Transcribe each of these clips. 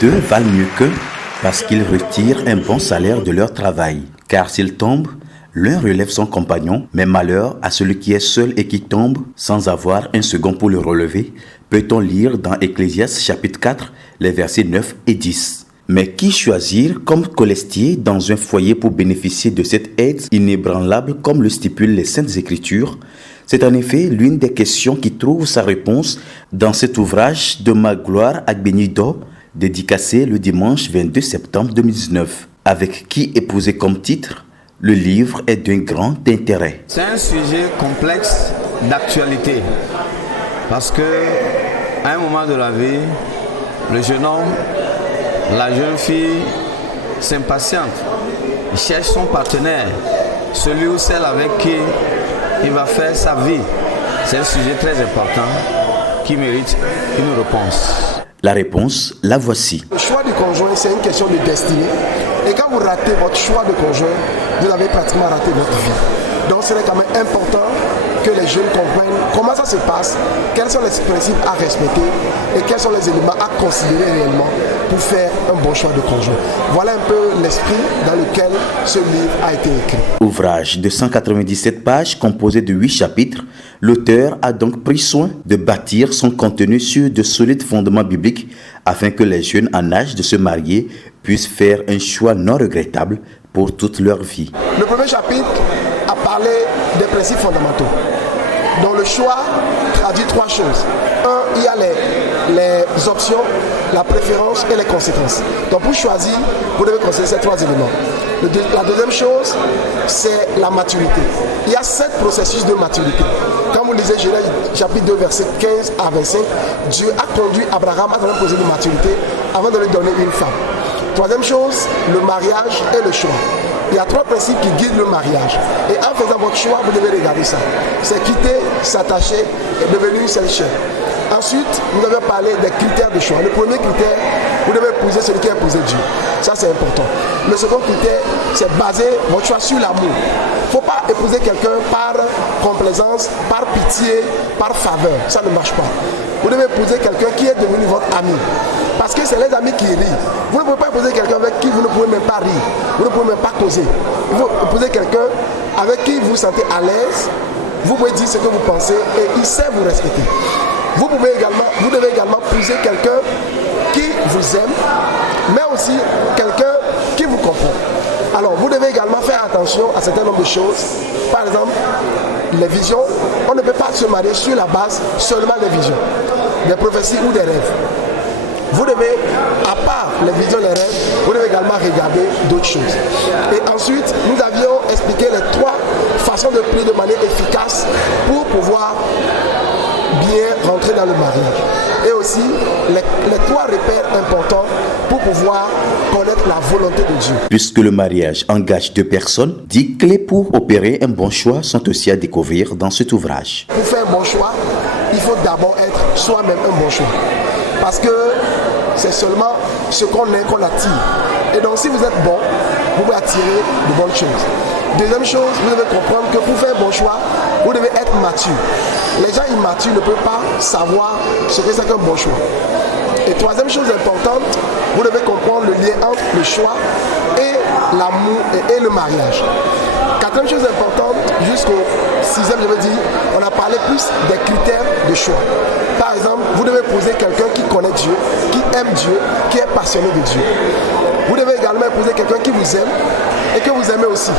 deux valent mieux qu'un parce qu'ils retirent un bon salaire de leur travail. Car s'ils tombent, l'un relève son compagnon, mais malheur à celui qui est seul et qui tombe sans avoir un second pour le relever, peut-on lire dans Ecclésiaste chapitre 4, les versets 9 et 10. Mais qui choisir comme cholestier dans un foyer pour bénéficier de cette aide inébranlable comme le stipulent les Saintes Écritures? C'est en effet l'une des questions qui trouve sa réponse dans cet ouvrage de Magloire Agbenido, dédicacé le dimanche 22 septembre 2019, avec qui est posé comme titre « Le livre est d'un grand intérêt ». C'est un sujet complexe d'actualité parce que à un moment de la vie, le jeune homme, la jeune fille s'impatiente, il cherche son partenaire, celui ou celle avec qui il va faire sa vie. C'est un sujet très important qui mérite une réponse. La réponse, la voici. Le choix du conjoint, c'est une question de destinée. Et quand vous ratez votre choix de conjoint, vous avez pratiquement raté votre vie. Donc, c'est quand même important que les jeunes comprennent comment ça se passe, quels sont les principes à respecter et quels sont les éléments à considérer réellement pour faire un bon choix de conjoint. Voilà un peu l'esprit dans lequel ce livre a été écrit. Ouvrage de 197 pages composé de 8 chapitres, l'auteur a donc pris soin de bâtir son contenu sur de solides fondements bibliques afin que les jeunes en âge de se marier puissent faire un choix non regrettable pour toute leur vie. Le premier chapitre a parlé des principes fondamentaux. Dans le choix traduit trois choses. Un, il y a les options, la préférence et les conséquences. Donc pour choisir, vous devez considérer ces trois éléments. La deuxième chose, c'est la maturité. Il y a 7 processus de maturité. Quand vous lisez Genèse chapitre 2, verset 15 à 25, Dieu a conduit Abraham à un processus de maturité avant de lui donner une femme. Troisième chose, le mariage et le choix. Il y a 3 principes qui guident le mariage. Et en faisant votre choix, vous devez regarder ça. C'est quitter, s'attacher et devenir une seule chair. Ensuite, nous avons parlé des critères de choix. Le premier critère, vous devez épouser celui qui a épousé Dieu. Ça, c'est important. Le second critère, c'est baser votre choix sur l'amour. Il ne faut pas épouser quelqu'un par complaisance, par pitié, par faveur. Ça ne marche pas. Vous devez épouser quelqu'un qui est devenu votre ami. Parce que c'est les amis qui rient. Vous ne pouvez pas épouser quelqu'un avec qui vous ne pouvez même pas rire. Vous ne pouvez même pas causer. Il faut épouser quelqu'un avec qui vous vous sentez à l'aise. Vous pouvez dire ce que vous pensez et il sait vous respecter. Vous devez également épouser quelqu'un qui vous aime, mais aussi quelqu'un qui vous comprend. Alors, vous devez également faire attention à un certain nombre de choses. Par exemple, les visions. On ne peut pas se marier sur la base seulement des visions, des prophéties ou des rêves. Vous devez, à part les visions, les rêves, vous devez également regarder d'autres choses. Et ensuite, nous avions expliqué les 3 façons de prier de manière efficace pour pouvoir bien rentrer dans le mariage. Et aussi, les 3 repères importants pour pouvoir connaître la volonté de Dieu. Puisque le mariage engage 2 personnes, 10 clés pour opérer un bon choix sont aussi à découvrir dans cet ouvrage. Pour faire un bon choix, il faut d'abord être soi-même un bon choix. Parce que c'est seulement ce qu'on est qu'on attire. Et donc si vous êtes bon, vous pouvez attirer de bonnes choses. Deuxième chose, vous devez comprendre que pour faire un bon choix, vous devez être mature. Les gens immatures ne peuvent pas savoir ce que c'est qu'un bon choix. Et troisième chose importante, vous devez comprendre le lien entre le choix et l'amour et le mariage. Quatrième chose importante, jusqu'au 6e, je veux dire, on a parlé plus des critères de choix. Par exemple, vous devez épouser quelqu'un qui connaît Dieu, qui aime Dieu, qui est passionné de Dieu. Vous devez également épouser quelqu'un qui vous aime et que vous aimez aussi.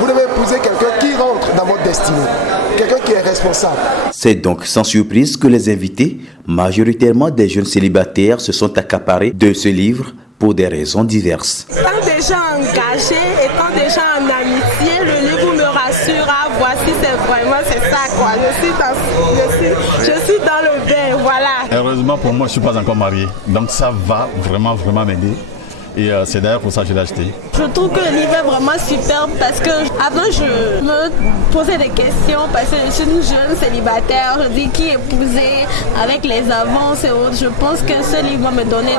Vous devez épouser quelqu'un qui rentre dans votre destinée, quelqu'un qui est responsable. C'est donc sans surprise que les invités, majoritairement des jeunes célibataires, se sont accaparés de ce livre pour des raisons diverses. Étant déjà engagé, étant déjà en amitié, le livre me rassure. Ah, voici, c'est ça quoi. Je suis dans le bain, voilà. Heureusement pour moi, je ne suis pas encore marié. Donc ça va vraiment m'aider. Et c'est d'ailleurs pour ça que je l'ai acheté. Je trouve que le livre est vraiment superbe parce que avant je me posais des questions parce que je suis une jeune célibataire, je dis qui épouser avec les avances et autres. Je pense que ce livre va me donner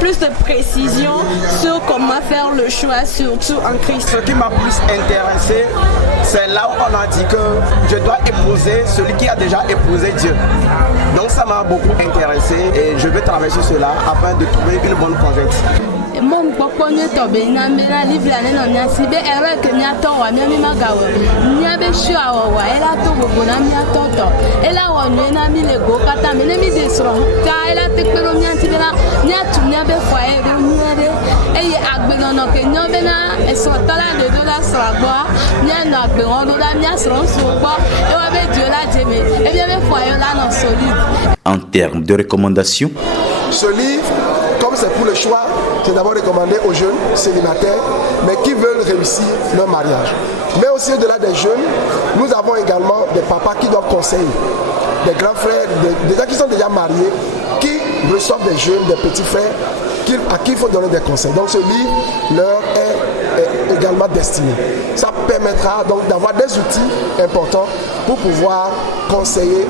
plus de précision sur comment faire le choix, surtout en Christ. Ce qui m'a plus intéressé, c'est là où on a dit que je dois épouser celui qui a déjà épousé Dieu. Donc ça m'a beaucoup intéressé et je vais travailler sur cela afin de trouver une bonne conjointe. Mon pokponye to be na me na livre ane no nya si be ere ke nya to wa mi ma ga wo nya be shu awo wa ela to gogo na mi to ela wo nyu na mi le go kata me ne mi de sro ka ela te pe lo nya ti be na nya tu nya be fo e do nya de e ye agbe no no ke nya be na e so tala de do la sro agbo nya no agbe won do da nya sro so gbo e wa be Dieu la jeme e bien be fo e la no solide. En termes de recommandations, ce livre, comme c'est pour le choix, c'est d'abord recommandé aux jeunes célibataires, mais qui veulent réussir leur mariage. Mais aussi au-delà des jeunes, nous avons également des papas qui doivent conseiller, des grands frères, des gens qui sont déjà mariés, qui reçoivent des jeunes, des petits frères, à qui il faut donner des conseils. Donc ce livre leur est également destiné. Ça permettra donc d'avoir des outils importants pour pouvoir conseiller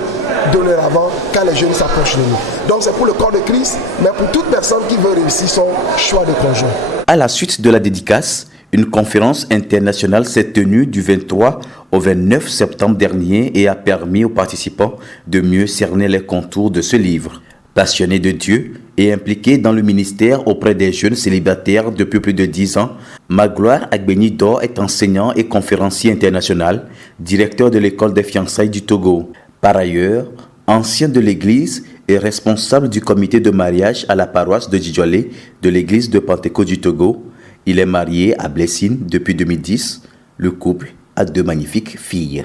donner l'avant quand les jeunes s'approchent de nous. Donc c'est pour le corps de Christ, mais pour toute personne qui veut réussir son choix de conjoint. À la suite de la dédicace, une conférence internationale s'est tenue du 23 au 29 septembre dernier et a permis aux participants de mieux cerner les contours de ce livre. Passionné de Dieu et impliqué dans le ministère auprès des jeunes célibataires depuis plus de 10 ans, Magloire Agbeni-Dor est enseignant et conférencier international, directeur de l'école des fiançailles du Togo. Par ailleurs, ancien de l'église et responsable du comité de mariage à la paroisse de Djidjolé de l'église de Pentecôte du Togo, il est marié à Blessine depuis 2010. Le couple a 2 magnifiques filles.